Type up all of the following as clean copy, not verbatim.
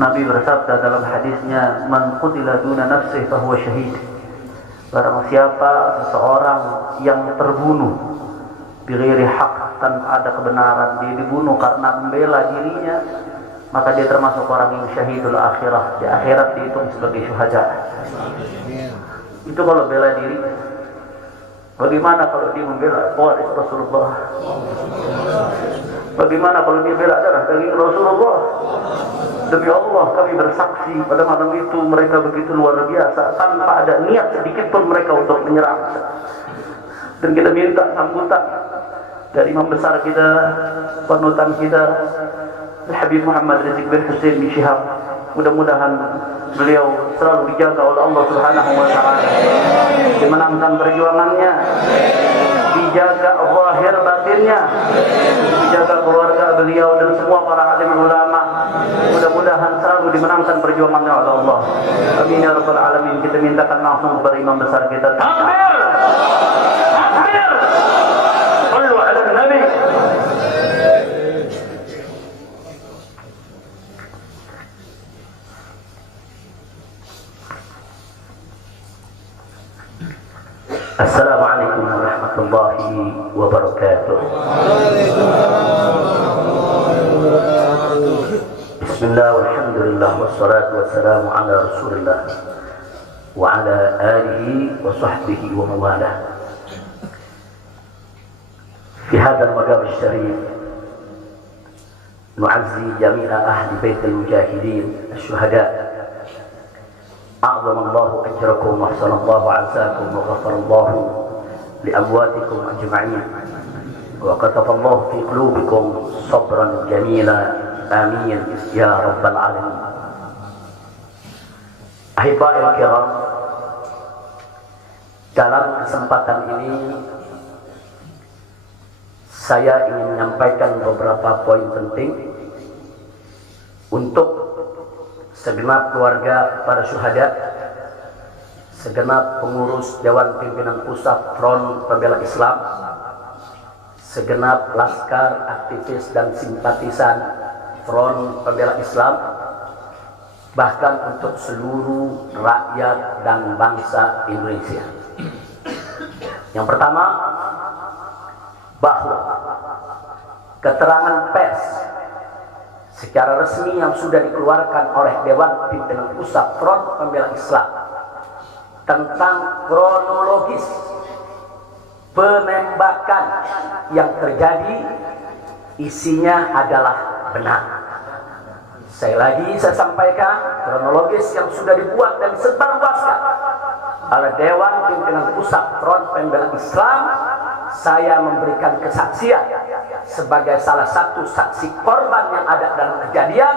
Nabi bersabda dalam hadisnya, "Man qutila duna nafsihi fahuwa syahid." Barang siapa seseorang yang terbunuh bighairi haq, tanpa ada kebenaran, dia dibunuh karena membela dirinya, maka dia termasuk orang yang syahidul akhirah. Di akhirat dihitung sebagai syuhada. Itu kalau bela diri. Bagaimana kalau dia membela waris Rasulullah? Bagaimana kalau dia bela darah daging Rasulullah? Demi Allah kami bersaksi pada malam itu mereka begitu luar biasa, tanpa ada niat sedikit pun mereka untuk menyerang. Dan kita minta sambutan dari imam besar kita, panutan kita, Habib Muhammad Rizik bin Hussein bin Syihab. Mudah-mudahan beliau selalu dijaga oleh Allah Subhanahu wa taala, dimenangkan perjuangannya, dijaga zahir batinnya, dijaga keluarga beliau dan semua para alim ulama. Mudah-mudahan selalu dimenangkan perjuangannya oleh Allah. Amin ya rabbal alamin. Kita mintakan langsung kepada imam besar kita. Takbir! Takbir! Sallu ala nabi. Assalamualaikum warahmatullahi wabarakatuh. Bismillah walhamdulillah wassalatu wassalamu ala rasulillah wa ala alihi wa sahbihi wa mawalah. Fi hadha al-maqam al-sharif nu'azzi jami'a ahli bait al-mujahidin al-shuhada. أعظم الله أجركم وأحسن الله عزاكم وغفر الله لأمواتكم أجمعين وكتب الله في قلوبكم صبرا جميلا آمين يا رب العالمين. Ahibbai al-kiram, dalam kesempatan ini saya ingin menyampaikan beberapa poin penting untuk segenap keluarga para syuhada, segenap pengurus Dewan Pimpinan Pusat Front Pembela Islam, segenap laskar, aktivis dan simpatisan Front Pembela Islam, bahkan untuk seluruh rakyat dan bangsa Indonesia. Yang pertama, bahwa keterangan pers secara resmi yang sudah dikeluarkan oleh Dewan Pimpinan Pusat Front Pembela Islam tentang kronologis penembakan yang terjadi isinya adalah benar. Saya sampaikan kronologis yang sudah dibuat dan disebarluaskan oleh Dewan Pimpinan Pusat Front Pembela Islam. Saya memberikan kesaksian sebagai salah satu saksi korban yang ada dalam kejadian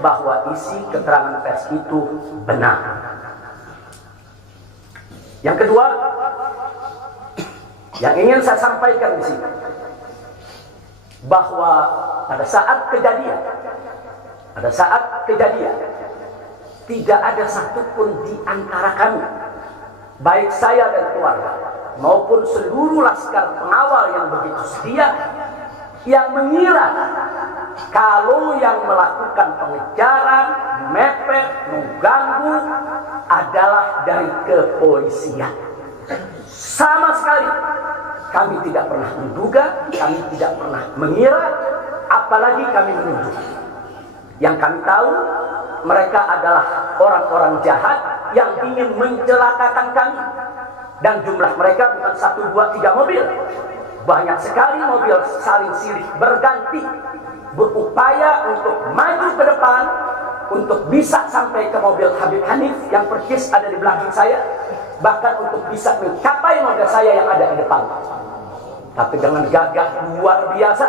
bahwa isi keterangan pers itu benar. Yang kedua, yang ingin saya sampaikan di sini, bahwa pada saat kejadian tidak ada satupun di antara kami, baik saya dan keluarga maupun seluruh laskar pengawal yang begitu setia, yang mengira kalau yang melakukan pengejaran, mepet, mengganggu adalah dari kepolisian. Sama sekali kami tidak pernah menduga, kami tidak pernah mengira, apalagi kami menuduh. Yang kami tahu, mereka adalah orang-orang jahat yang ingin mencelakakan kami. Dan jumlah mereka bukan 1, 2, 3 mobil. Banyak sekali mobil saling silih berganti, berupaya untuk maju ke depan, untuk bisa sampai ke mobil Habib Hanif yang persis ada di belakang saya, bahkan untuk bisa mencapai mobil saya yang ada di depan. Tapi dengan gagah luar biasa,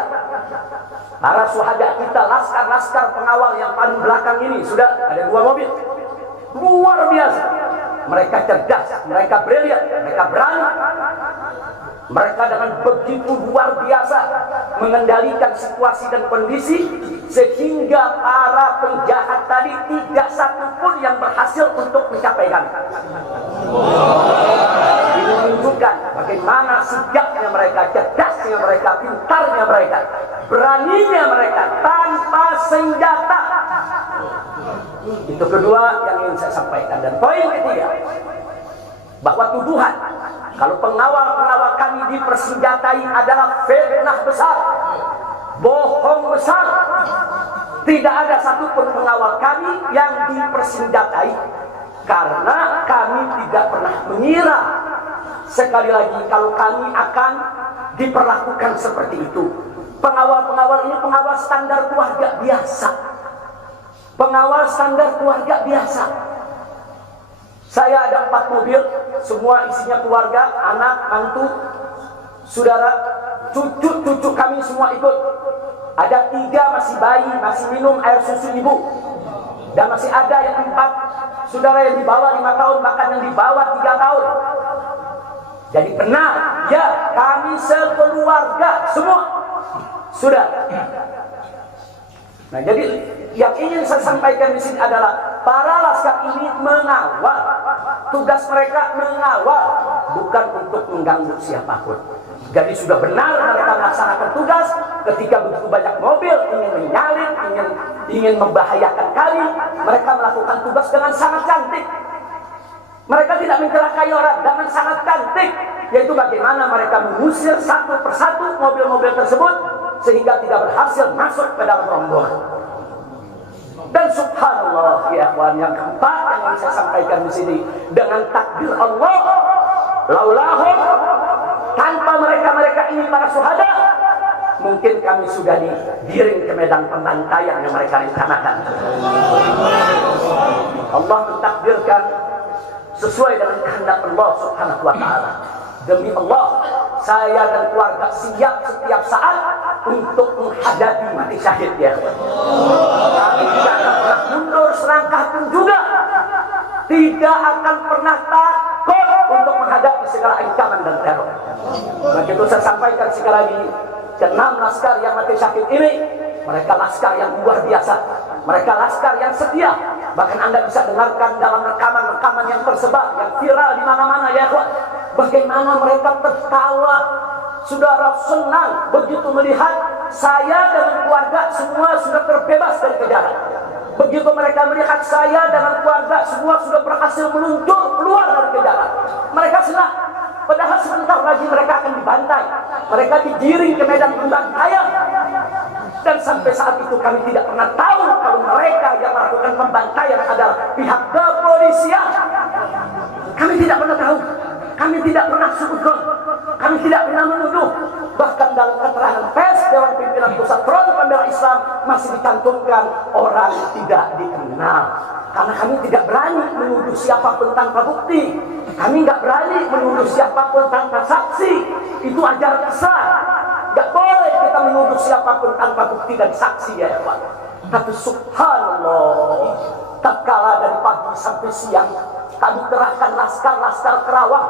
para syuhada kita, laskar-laskar pengawal yang paling belakang ini, sudah ada 2 mobil. Luar biasa. Mereka cerdas, mereka brilian, mereka berani. Mereka dengan begitu luar biasa mengendalikan situasi dan kondisi, sehingga para penjahat tadi tidak satupun yang berhasil untuk mencapai kami. Ini menunjukkan bagaimana sigapnya mereka, cerdasnya mereka, pintarnya mereka, beraninya mereka tanpa senjata. Itu kedua yang ingin saya sampaikan. Dan poin ketiga, bahwa tuduhan kalau pengawal-pengawal kami dipersenjatai adalah fitnah besar, bohong besar. Tidak ada satupun pengawal kami yang dipersenjatai, karena kami tidak pernah mengira, sekali lagi, kalau kami akan diperlakukan seperti itu. Pengawal-pengawal ini pengawal standar keluarga biasa. Pengawal standar keluarga biasa. Saya ada 4 mobil, semua isinya keluarga, anak, mantu, saudara, cucu-cucu kami semua ikut. Ada 3 masih bayi, masih minum air susu ibu. Dan masih ada yang 4 saudara yang di bawah 5 tahun, bahkan yang di bawah 3 tahun. Jadi benar, ya, kami sekeluarga semua sudah. Nah, jadi yang ingin saya sampaikan di sini adalah para laskar ini mengawal. Tugas mereka mengawal, bukan untuk mengganggu siapapun. Jadi sudah benar mereka melaksanakan tugas. Ketika begitu banyak mobil ingin menyalip, ingin membahayakan kami, mereka melakukan tugas dengan sangat cantik. Mereka tidak mencelakai orang, dengan sangat cantik, yaitu bagaimana mereka mengusir satu persatu mobil-mobil tersebut sehingga tidak berhasil masuk ke dalam rombongan. Dan subhanallah, ya ikhwan, yang keempat yang ingin saya sampaikan di sini, dengan takdir Allah, laulahum, tanpa mereka ini para syuhada, mungkin kami sudah digiring ke medan pembantaian yang mereka rencanakan. Allah mentakdirkan sesuai dengan kehendak Allah Subhanahu wa ta'ala. Demi Allah, saya dan keluarga siap setiap saat untuk menghadapi mati syahid, ya. Kami tidak akan pernah mundur selangkah pun juga. Tidak akan pernah takut untuk menghadapi segala ancaman dan teror. Maka itu saya sampaikan sekali lagi, ke-6 laskar yang mati syahid ini, mereka laskar yang luar biasa. Mereka laskar yang setia. Bahkan Anda bisa dengarkan dalam rekaman-rekaman yang tersebar, yang viral di mana-mana, ya ikhwan. Bagaimana mereka tertawa, saudara, senang begitu melihat saya dan keluarga semua sudah terbebas dari kejaran. Begitu mereka melihat saya dan keluarga semua sudah berhasil meluncur keluar dari kejaran, mereka senang. Padahal sebentar lagi mereka akan dibantai, mereka digiring ke medan pembantaian. Dan sampai saat itu kami tidak pernah tahu kalau mereka yang melakukan pembantaian adalah pihak kepolisian. Kami tidak pernah tahu, kami tidak pernah sudut, kami tidak pernah menuduh. Bahkan dalam keterangan pers Dewan Pimpinan Pusat Front Pembela Islam masih dicantumkan orang tidak dikenal. Karena kami tidak berani menuduh siapapun tanpa bukti. Kami nggak berani menuduh siapapun tanpa saksi. Itu ajaran Islam. Nggak boleh kita menuduh siapapun tanpa bukti dan saksi, ya Pak. Tapi subhanallah, tatkala dari pagi sampai siang kami kerahkan laskar-laskar Kerawang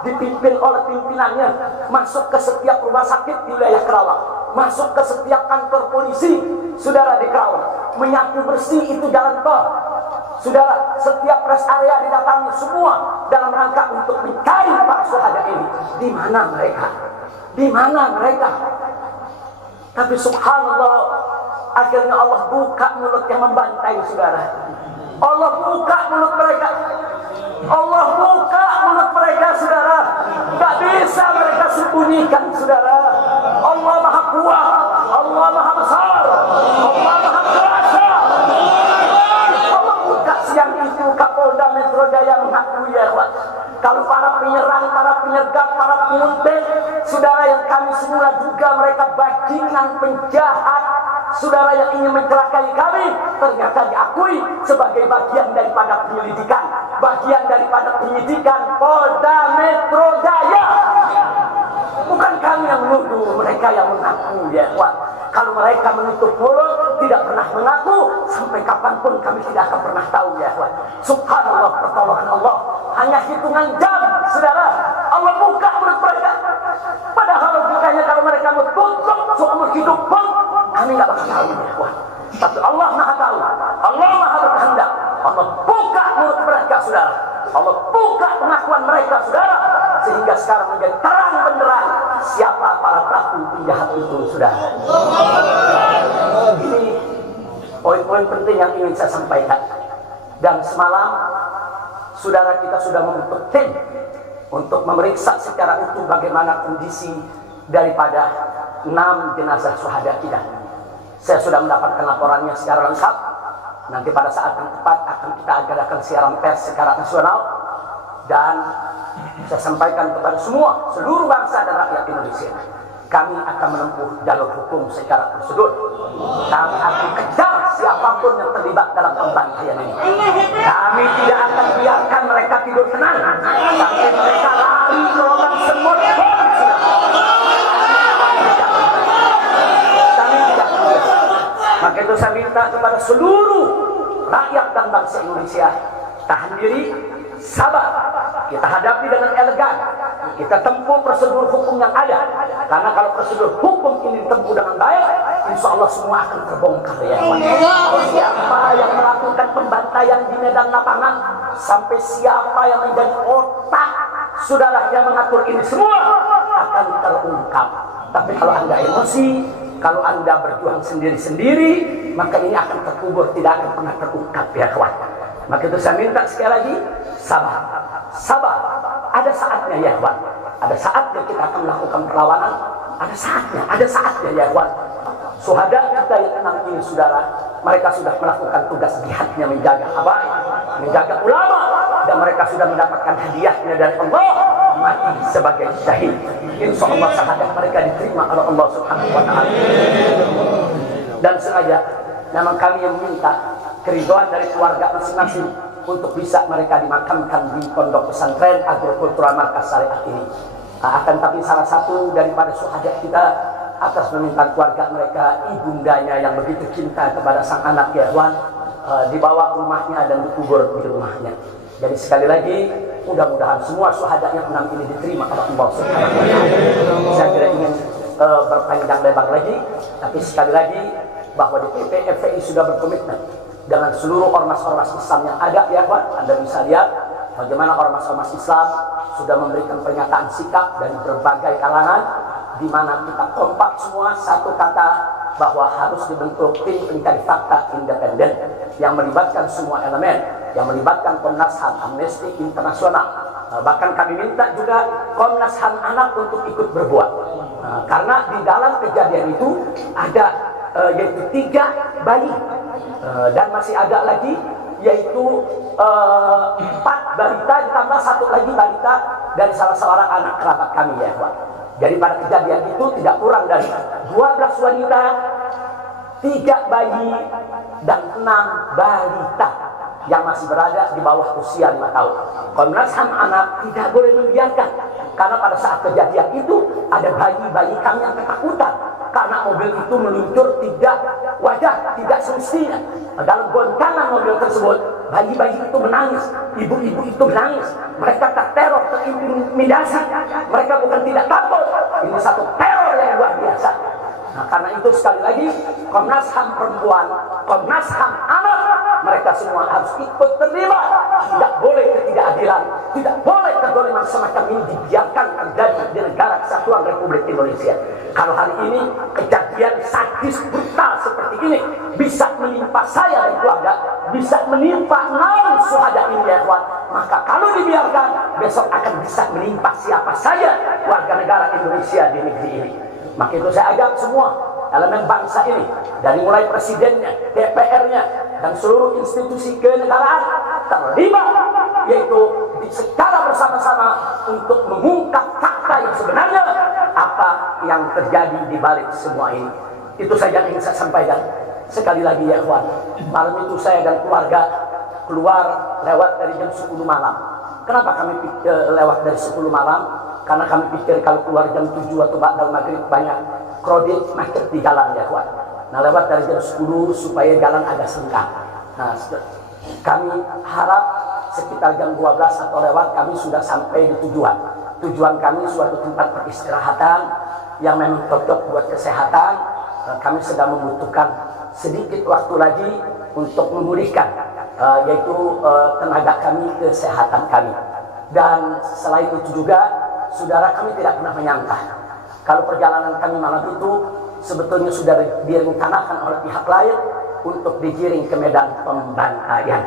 dipimpin oleh pimpinannya masuk ke setiap rumah sakit di wilayah Kerawang, masuk ke setiap kantor polisi, saudara, di Kerawang, menyapu bersih itu jalan tol, saudara, setiap rest area didatangi semua dalam rangka untuk mencari para syuhada ini. Di mana mereka? Di mana mereka? Tapi subhanallah, akhirnya Allah buka mulut yang membantai, saudara. Allah buka mulut mereka. Allah buka mulut mereka, saudara. Tak bisa mereka sembunyikan, saudara. Allah Maha Kuat, Allah Maha Besar, Allah Maha Kuasa. Allah buka siang itu. Kapolda Metro Jaya mengakui, ya Pak, kalau para penyerang, para penyergap, para penguntit, saudara, yang kami semula duga mereka bajingan penjahat, saudara, yang ingin mencelakai kami, ternyata diakui sebagai bagian daripada penyelidikan, bagian daripada penyidikan Polda Metro Jaya. Bukan kami yang menuduh, mereka yang mengaku, ya Pak. Kalau mereka menutup mulut, tidak pernah mengaku, sampai kapanpun kami tidak akan pernah tahu, ya Pak. Subhanallah, pertolongan Allah hanya hitungan jam, saudara. Allah buka mulut mereka. Padahal logikanya kalau mereka menutup seumur hidup pun kami nggak bakal tahu, ya Pak. Tapi Allah Maha tahu, Allah Maha berkehendak. Allah buka mulut mereka, saudara. Allah buka pengakuan mereka, saudara, sehingga sekarang menjadi terang benderang siapa para pelaku penjahat itu, saudara. Ini poin-poin penting yang ingin saya sampaikan. Dan semalam saudara kita sudah membentuk tim untuk memeriksa secara utuh bagaimana kondisi daripada 6 jenazah syuhada kita. Saya sudah mendapatkan laporannya secara lengkap. Nanti pada saat yang tepat akan kita adakan siaran pers secara nasional, dan saya sampaikan kepada seluruh bangsa dan rakyat Indonesia, kami akan menempuh jalur hukum secara prosedur. Kami akan kejar siapapun yang terlibat dalam pembantaian ini. Kami tidak akan biarkan mereka tidur tenang sampai mereka lari ke lubang semut. Kami tidak boleh. Maka itu saya minta kepada seluruh rakyat dan bangsa Indonesia, tahan diri, sabar. Kita hadapi dengan elegan. Kita tempuh prosedur hukum yang ada. Karena kalau prosedur hukum ini ditempuh dengan baik, insya Allah semua akan terbongkar ya. Siapa yang melakukan pembantaian di medan lapangan, sampai siapa yang menjadi otak saudara yang mengatur ini, semua akan terungkap. Tapi kalau Anda emosi, kalau Anda berjuang sendiri-sendiri, maka ini akan terkubur, tidak akan pernah terungkap ya kawan. Maka itu saya minta sekali lagi, sabar. Sabar. Ada saatnya ya kawan. Ada saatnya kita akan melakukan perlawanan. Ada saatnya ya kawan. Syuhada kita yang 6 ini saudara, mereka sudah melakukan tugas jihadnya, menjaga habaib, menjaga ulama, dan mereka sudah mendapatkan hadiahnya dari Allah, mati sebagai syahid. Insya Allah syahadat mereka diterima oleh Allah Subhanahu wa Ta'ala. Dan sengaja memang kami yang minta keridhaan dari keluarga masing-masing untuk bisa mereka dimakamkan di pondok pesantren Agrokultural Markas Syariat ini. Akan tapi salah satu daripada syuhada kita, atas permintaan keluarga mereka, ibundanya yang begitu cinta kepada sang anak Yahwan, dibawa ke rumahnya dan dikubur di rumahnya. Jadi sekali lagi, mudah-mudahan semua syuhada yang 6 ini diterima oleh Allah Subhanahu wa Ta'ala. Saya tidak ingin berpanjang lebar lagi, tapi sekali lagi bahwa DPP FPI sudah berkomitmen dengan seluruh ormas-ormas Islam yang ada ya Pak. Anda bisa lihat bagaimana ormas-ormas Islam sudah memberikan pernyataan sikap dari berbagai kalangan, di mana kita kompak semua satu kata bahwa harus dibentuk tim pencari fakta independen yang melibatkan semua elemen, yang melibatkan Komnas HAM, Amnesty Internasional. Bahkan kami minta juga Komnas HAM anak untuk ikut berbuat, karena di dalam kejadian itu ada yaitu 3 bayi, dan masih ada lagi yaitu 4 balita ditambah 1 lagi balita dari salah seorang anak kerabat kami ya Pak. Jadi pada kejadian itu tidak kurang dari 12 wanita, 3 bayi, dan 6 balita yang masih berada di bawah usia 5 tahun. Komnas HAM anak tidak boleh membiarkan, karena pada saat kejadian itu ada bayi-bayi kami yang ketakutan karena mobil itu meluncur tidak wajar, tidak semestinya. Dalam goncangan mobil tersebut, bayi-bayi itu menangis, ibu-ibu itu menangis. Mereka terteror, terintimidasi. Mereka bukan tidak takut, ini satu teror yang luar biasa. Nah, karena itu sekali lagi Komnas HAM perempuan, Komnas HAM anak, mereka semua harus ikut terlibat. Tidak boleh ketidakadilan, tidak boleh kezaliman semacam ini dibiarkan terjadi di negara kesatuan Republik Indonesia. Kalau hari ini kejadian sadis brutal seperti ini bisa menimpa saya dan keluarga, bisa menimpa 6 syuhada ini ya kawan, maka kalau dibiarkan besok akan bisa menimpa siapa saja warga negara Indonesia di negeri ini. Maka itu saya ajak semua elemen bangsa ini, dari mulai presidennya, DPR-nya, dan seluruh institusi kenegaraan terlibat, yaitu secara bersama-sama untuk mengungkap fakta yang sebenarnya, apa yang terjadi di balik semua ini. Itu saja yang ingin saya sampaikan. Sekali lagi ya kawan, malam itu saya dan keluarga keluar lewat dari jam 10 malam. Kenapa kami lewat dari 10 malam? Karena kami pikir kalau keluar jam 7 atau ba'dal maghrib banyak krodit macet di jalan ya kawan. Nah, lewat dari jam 10 supaya jalan agak senggang. Nah, kami harap sekitar jam 12 atau lewat kami sudah sampai di tujuan. Tujuan kami suatu tempat peristirahatan yang memang cocok buat kesehatan. Kami sedang membutuhkan sedikit waktu lagi untuk memulihkan yaitu tenaga kami, kesehatan kami. Dan selain itu juga saudara, kami tidak pernah menyangka kalau perjalanan kami malam itu sebetulnya sudah direncanakan oleh pihak lain untuk digiring ke medan pembantaian.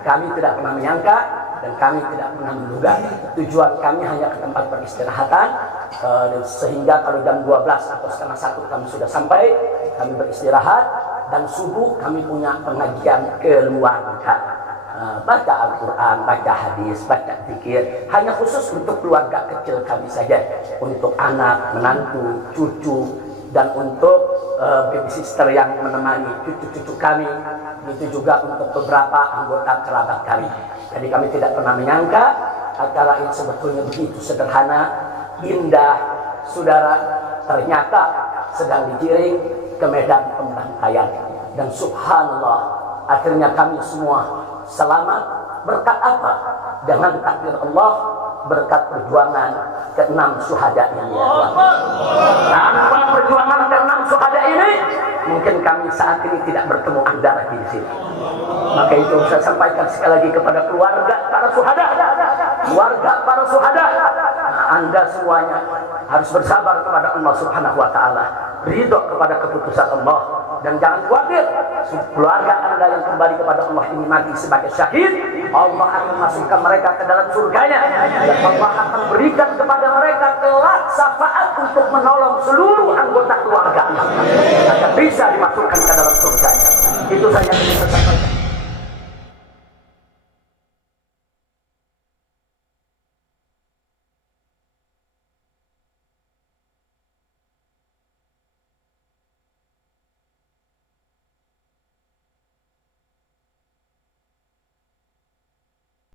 Kami tidak pernah menyangka dan kami tidak pernah menduga. Tujuan kami hanya ke tempat peristirahatan, sehingga kalau jam 12 atau setengah 1 kami sudah sampai, kami beristirahat, dan subuh kami punya pengajian keluarga. Baca Al-Quran, baca hadis, baca zikir, hanya khusus untuk keluarga kecil kami saja, untuk anak, menantu, cucu, dan untuk baby sister yang menemani cucu-cucu kami, itu juga untuk beberapa anggota kerabat kami. Jadi kami tidak pernah menyangka acara ini sebetulnya begitu sederhana, indah, saudara, ternyata sedang digiring ke medan pembantaian. Dan subhanallah, akhirnya kami semua selamat. Berkat apa? Dengan takdir Allah, berkat perjuangan ke-6 syuhada ini. Tanpa perjuangan ke-6 syuhada ini, mungkin kami saat ini tidak bertemu Anda lagi di sini. Maka itu saya sampaikan sekali lagi kepada keluarga para syuhada, keluarga para syuhada, Anda semuanya harus bersabar kepada Allah Subhanahu wa taala, ridho kepada keputusan Allah, dan jangan khawatir, keluarga Anda yang kembali kepada Allah ini mati sebagai syahid, Allah akan masukkan mereka ke dalam surganya, dan Allah akan berikan kepada mereka kelak syafaat untuk menolong seluruh anggota keluarga agar bisa dimasukkan ke dalam surganya. Itu saja yang bisa saya sampaikan.